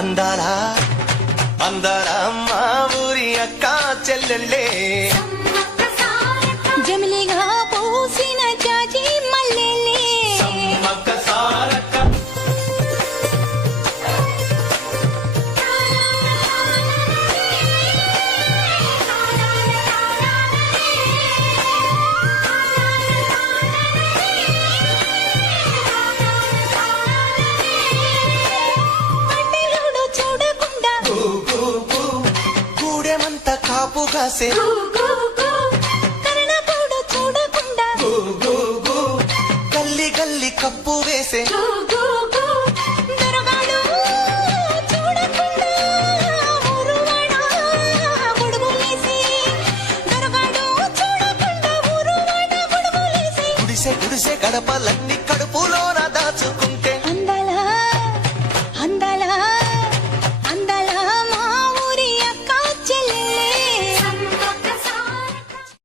అందాల అందాల మా ఊరి అక్క చెల్లెళ్ళే జమిలిగా పూసిన జాజి మల్లెలే అడ్డలోడు చూడకుండా కూడెమంత కాపు కాసే కరణపోడు చూడకుండా గల్లి గల్లి కప్పు వేసే దొరగాడు చూడకుండా ఊరువాడ గొడుగులేసి దొరగాడు చూడకుండా ఊరువాడ గొడుగులేసి గుడిసె గుడిసె గడపలన్నీ కడుపులోన దాచుకు